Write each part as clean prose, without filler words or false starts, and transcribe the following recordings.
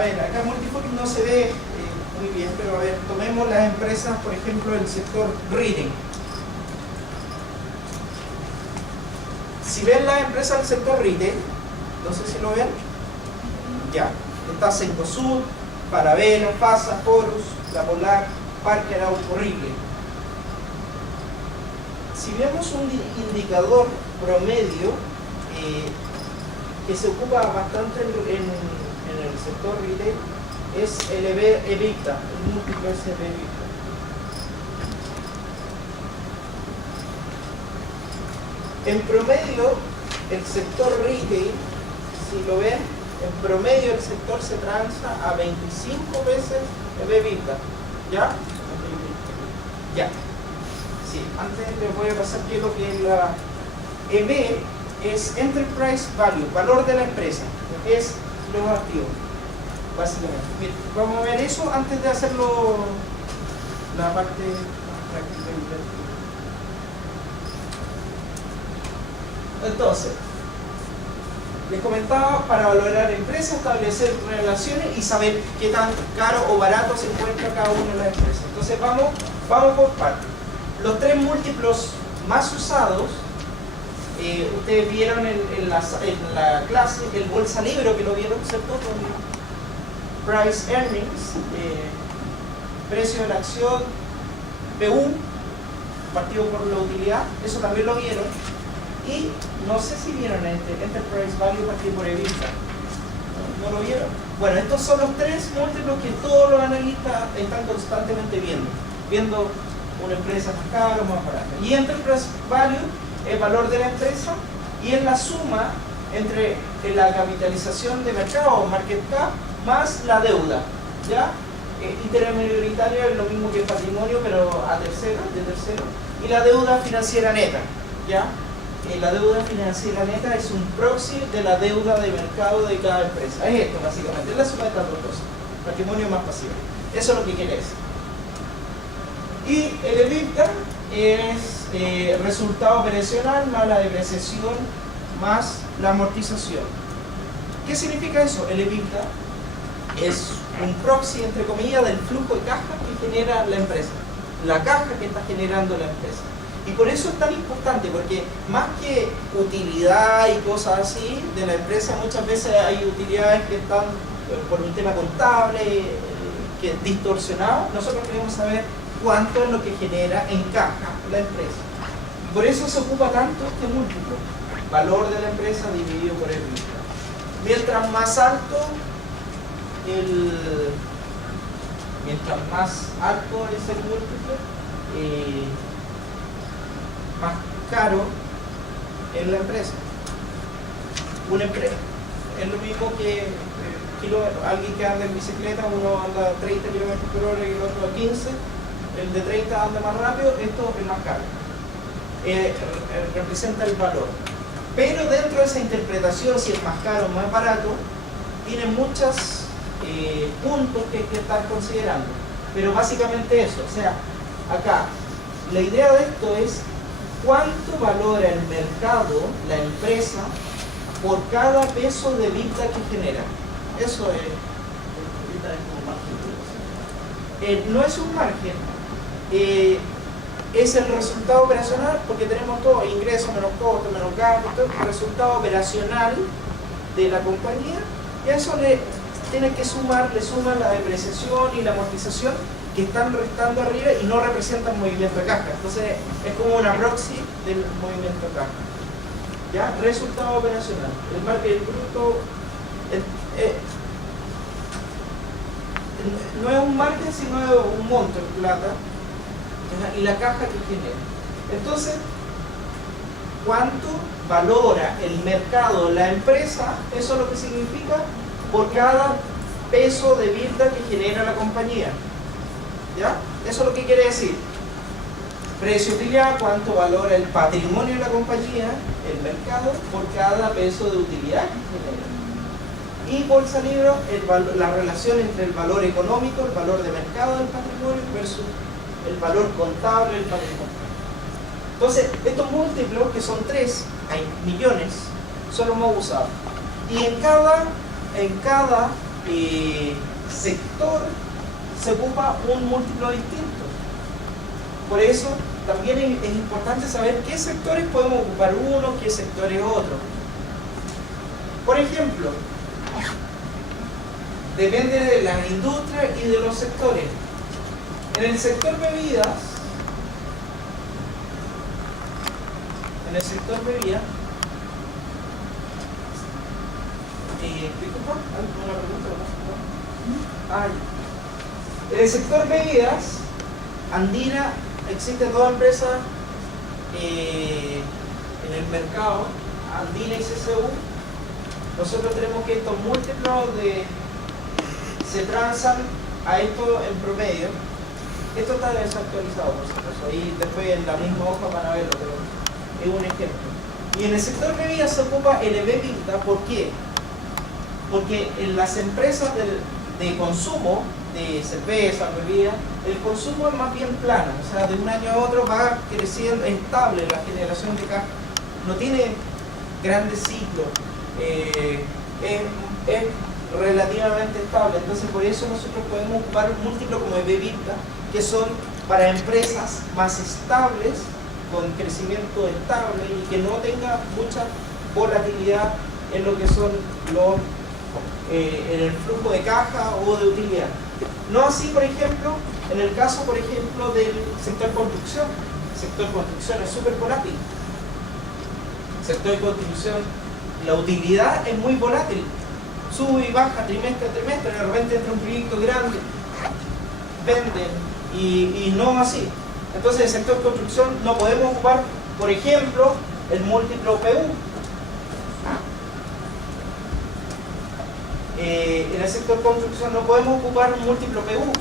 ver, acá Multifocus no se ve muy bien, pero a ver, tomemos las empresas, por ejemplo, del sector retail. Si ven las empresas del sector retail, no sé si lo ven, ya, está Cencosud, Falabella, FASA, Horus, La Polar, Parker, Horrible. Si vemos un indicador promedio que se ocupa bastante en el sector retail, es el EBITDA, el múltiplo es el EBITDA. En promedio, el sector retail, si lo ven, en promedio el sector se transa a 25 veces el EBITDA. ¿Ya? Ya. Sí, antes les voy a pasar que lo que es la EV es Enterprise Value, valor de la empresa, que es los activos, básicamente. Bien, vamos a ver eso antes de hacerlo la parte más práctica y práctica. Entonces, les comentaba, para valorar empresas, establecer relaciones y saber qué tan caro o barato se encuentra cada una de las empresas. Entonces vamos por partes. Los tres múltiplos más usados, ustedes vieron en la clase el bolsa libro, que lo vieron, ¿cierto? Con Price Earnings, precio de la acción, PU, partido por la utilidad, eso también lo vieron. Y no sé si vieron Enterprise Value partido por EBITDA. ¿No lo vieron? Bueno, estos son los tres múltiplos que todos los analistas están constantemente viendo una empresa más cara o más barata. Y Enterprise Value es el valor de la empresa y es la suma entre la capitalización de mercado o market cap más la deuda, ¿ya? Intermediario es lo mismo que el patrimonio, pero de tercero, y la deuda financiera neta, ¿ya? La deuda financiera neta es un proxy de la deuda de mercado de cada empresa. Es esto, básicamente, es la suma de estas dos cosas, patrimonio más pasivo. Eso es lo que quiere decir. Y el EBITDA es resultado operacional más la depreciación más la amortización. ¿Qué significa eso? El EBITDA es un proxy, entre comillas, del flujo de caja que genera la empresa, la caja que está generando la empresa. Y por eso es tan importante, porque más que utilidad y cosas así de la empresa, muchas veces hay utilidades que están por un tema contable, que es distorsionado. Nosotros queremos saber cuánto es lo que genera en caja la empresa. Y por eso se ocupa tanto este múltiplo, valor de la empresa dividido por el EBITDA. Mientras más alto es el múltiplo, más caro es la empresa. Una empresa es lo mismo que alguien que anda en bicicleta, uno anda a 30 km por hora y el otro a 15, el de 30 anda más rápido, esto es más caro. Representa el valor. Pero dentro de esa interpretación, si es más caro o más barato, tiene muchos puntos que hay que estar considerando. Pero básicamente eso, o sea, acá, la idea de esto es cuánto valora el mercado, la empresa, por cada peso de EBITDA que genera. Eso es no es un margen, es el resultado operacional, porque tenemos todo, ingresos menos costos, menos gastos, el resultado operacional de la compañía, y a eso le suman la depreciación y la amortización, que están restando arriba y no representan movimiento de caja. Entonces es como una proxy del movimiento de caja. ¿Ya? Resultado operacional. El bruto no es un margen, sino es un monto en plata, ¿ya? Y la caja que genera. Entonces, ¿cuánto valora el mercado, la empresa? Eso es lo que significa por cada peso de EBITDA que genera la compañía. ¿Ya? Eso es lo que quiere decir. Precio-utilidad, cuánto valora el patrimonio de la compañía, el mercado, por cada peso de utilidad que genera. Y bolsa libro, la relación entre el valor económico, el valor de mercado del patrimonio versus el valor contable del patrimonio. Entonces, estos múltiplos, que son 3, hay millones, son los más usados. Y en cada sector se ocupa un múltiplo distinto. Por eso también es importante saber qué sectores podemos ocupar uno, qué sectores otro. Por ejemplo, depende de la industria y de los sectores. En el sector bebidas, disculpa, ¿alguna pregunta? En el sector bebidas, Andina, existen dos empresas en el mercado, Andina y CCU. Nosotros tenemos que estos múltiplos se transan a esto en promedio. Esto está desactualizado, por supuesto, ahí después en la misma hoja para verlo, pero es un ejemplo. Y en el sector bebidas se ocupa el EBITDA. ¿Por qué? Porque en las empresas de consumo, de cerveza, bebida, el consumo es más bien plano, o sea, de un año a otro va creciendo, es estable la generación de caja, no tiene grandes ciclos, es relativamente estable. Entonces por eso nosotros podemos ocupar un múltiplo como EBITDA, que son para empresas más estables, con crecimiento estable y que no tenga mucha volatilidad en lo que son en el flujo de caja o de utilidad. No así, por ejemplo, en el caso, por ejemplo, del sector construcción. El sector construcción es súper volátil. El sector de construcción, la utilidad es muy volátil. Sube y baja trimestre a trimestre, de repente entra un proyecto grande, venden y no así. Entonces, en el sector de construcción no podemos ocupar, por ejemplo, el múltiplo PU. En el sector construcción no podemos ocupar un múltiplo PU.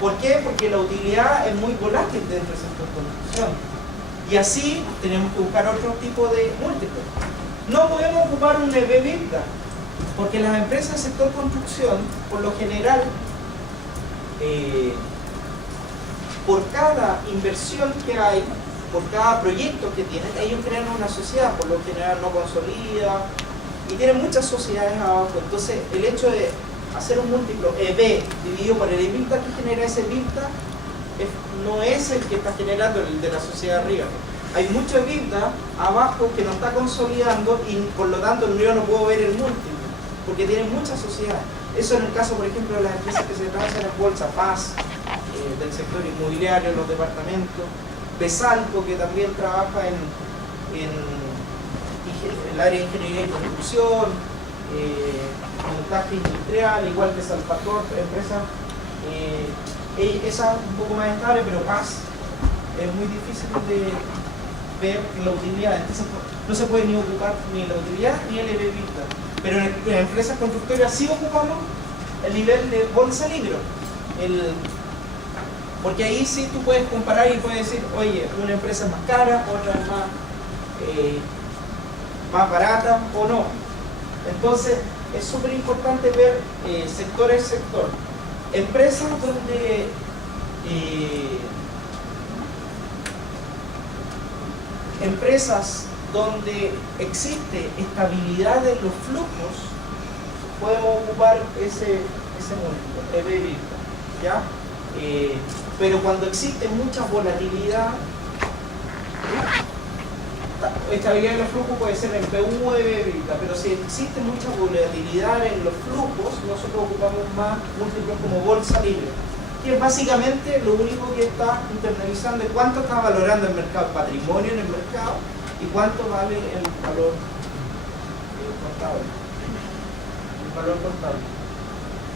¿Por qué? Porque la utilidad es muy volátil dentro del sector construcción. Y así tenemos que buscar otro tipo de múltiplo. No podemos ocupar un EBITDA, porque las empresas del sector construcción, por lo general, por cada inversión que hay, por cada proyecto que tienen, ellos crean una sociedad, por lo general no consolida, y tienen muchas sociedades abajo. Entonces el hecho de hacer un múltiplo EB dividido por el EBITDA que genera ese EBITDA no es el que está generando el de la sociedad arriba. Hay mucho EBITDA abajo que no está consolidando y por lo tanto yo no puedo ver el múltiplo porque tienen muchas sociedades. Eso en el caso, por ejemplo, de las empresas que se transan en Bolsa Paz, del sector inmobiliario, los departamentos, Besalco, que también trabaja en el área de ingeniería y construcción, montaje industrial, igual que Salvador, empresa, esa es un poco más estable, pero Paz es muy difícil de ver la utilidad, entonces no se puede ni ocupar ni la utilidad ni el EBITDA. Pero en empresas constructoras sí ocupamos el nivel de bolsa libro, porque ahí sí tú puedes comparar y puedes decir, oye, una empresa es más cara, otra es más barata o no. Entonces es súper importante ver sector a sector. Empresas donde existe estabilidad en los flujos, podemos ocupar ese múltiplo, EBITDA, ¿ya? Pero cuando existe mucha volatilidad, estabilidad en los flujos puede ser en PU o EBITDA, pero si existe mucha volatilidad en los flujos, nosotros ocupamos más múltiplos como bolsa libre, que es básicamente lo único que está internalizando cuánto está valorando el mercado, el patrimonio en el mercado, y cuánto vale el valor contable. El valor contable.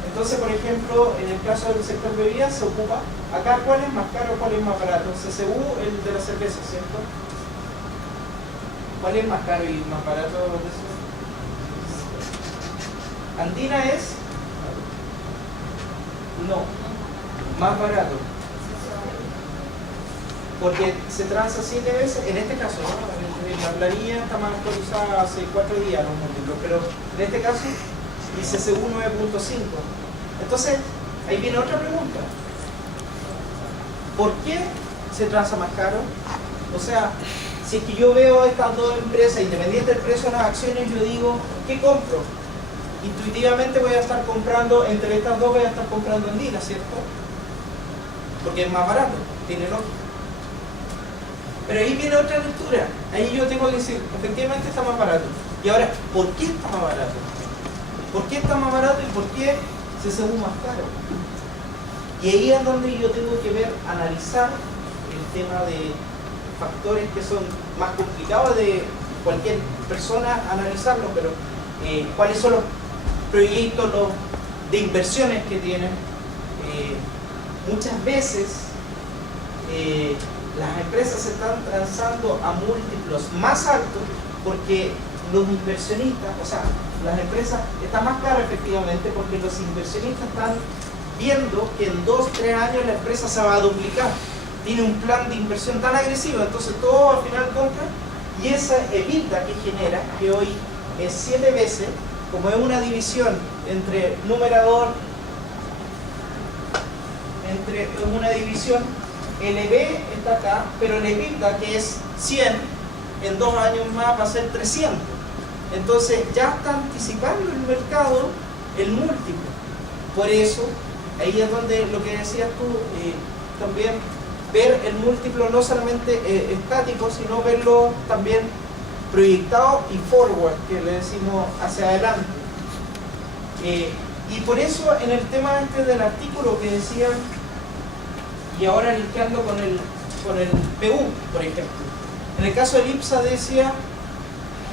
Entonces, por ejemplo, en el caso del sector bebidas se ocupa, acá cuál es más caro, cuál es más barato. CCU, el de la cerveza, ¿cierto? ¿Cuál es más caro y más barato de eso? Andina es no, más barato, porque se transa 7 veces, en este caso, ¿no? La planilla está más actualizada hace 4 días los múltiplos, pero en este caso dice CCU 9.5. Entonces, ahí viene otra pregunta. ¿Por qué se transa más caro? O sea, si es que yo veo estas dos empresas, independiente del precio de las acciones, yo digo, ¿qué compro? intuitivamente voy a estar comprando, entre estas dos voy a estar comprando en Dila, ¿cierto? Porque es más barato, tiene lógica. Pero ahí viene otra lectura. Ahí yo tengo que decir, efectivamente está más barato. Y ahora, ¿por qué está más barato? ¿Por qué está más barato y por qué se hace más caro? Y ahí es donde yo tengo que ver, analizar el tema de factores que son más complicados de cualquier persona analizarlo, pero cuáles son los proyectos de inversiones que tienen. Muchas veces las empresas se están transando a múltiplos más altos porque los inversionistas, o sea, las empresas están más caras efectivamente porque los inversionistas están viendo que en 2-3 años la empresa se va a duplicar. Tiene un plan de inversión tan agresivo, entonces todo al final compra, y esa EBITDA que genera, que hoy es 7 veces, como es una división entre numerador, entre una división, el EB está acá, pero el EBITDA, que es 100, en 2 años más va a ser 300. Entonces ya está anticipando el mercado el múltiplo. Por eso, ahí es donde lo que decías tú, también ver el múltiplo no solamente estático, sino verlo también proyectado y forward, que le decimos hacia adelante. Y por eso en el tema este del artículo que decían, y ahora linkeando con el PU, por ejemplo, en el caso del IPSA decía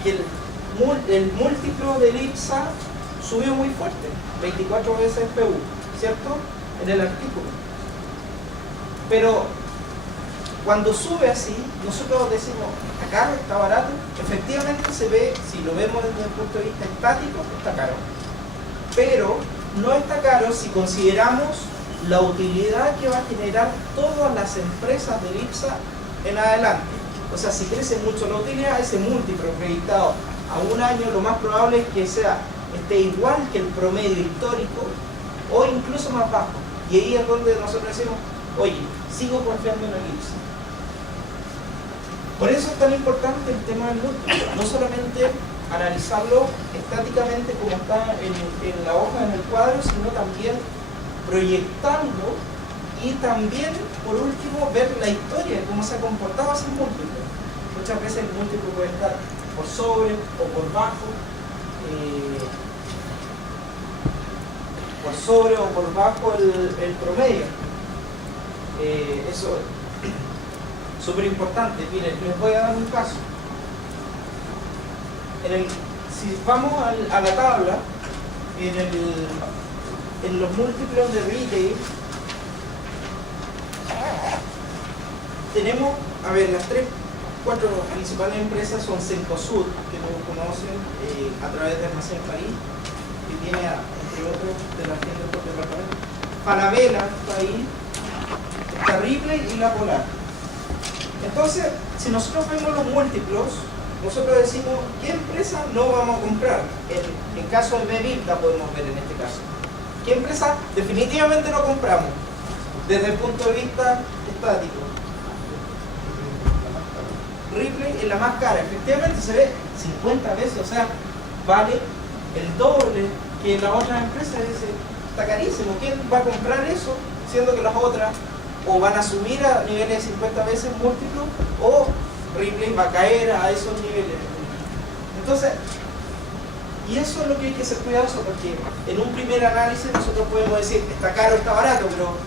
que el múltiplo del IPSA subió muy fuerte, 24 veces PU, ¿cierto? En el artículo. Pero cuando sube así, nosotros decimos, ¿está caro? ¿Está barato? Efectivamente se ve, si lo vemos desde el punto de vista estático, está caro. Pero no está caro si consideramos la utilidad que va a generar todas las empresas del IPSA en adelante. O sea, si crece mucho la utilidad, ese múltiplo proyectado a un año, lo más probable es que esté igual que el promedio histórico o incluso más bajo. Y ahí es donde nosotros decimos, oye, sigo confiando en el IPSA. Por eso es tan importante el tema del múltiplo, no solamente analizarlo estáticamente como está en la hoja, en el cuadro, sino también proyectando y también, por último, ver la historia, cómo se ha comportado ese múltiplo. Muchas veces el múltiplo puede estar por sobre o por bajo, por sobre o por bajo el promedio. Eso es súper importante. Miren, les voy a dar un caso. Si vamos a la tabla, en los múltiplos de retail, tenemos, a ver, las 4 principales empresas son Cencosud, que todos conocen, a través de Almacén París, que tiene, entre otros, de las tiendas por departamento. Falabella está ahí, está Ripley y La Polar. Entonces, si nosotros vemos los múltiplos, nosotros decimos, ¿qué empresa no vamos a comprar? En caso de EBITDA podemos ver en este caso. ¿Qué empresa definitivamente no compramos? Desde el punto de vista estático. Ripley es la más cara, efectivamente se ve 50 veces, o sea, vale el doble que la otra empresa. Dice, está carísimo, ¿quién va a comprar eso? Siendo que las otras o van a subir a niveles de 50 veces múltiplos, o Ripley va a caer a esos niveles. Entonces, y eso es lo que hay que ser cuidadoso, porque en un primer análisis nosotros podemos decir, está caro, está barato, pero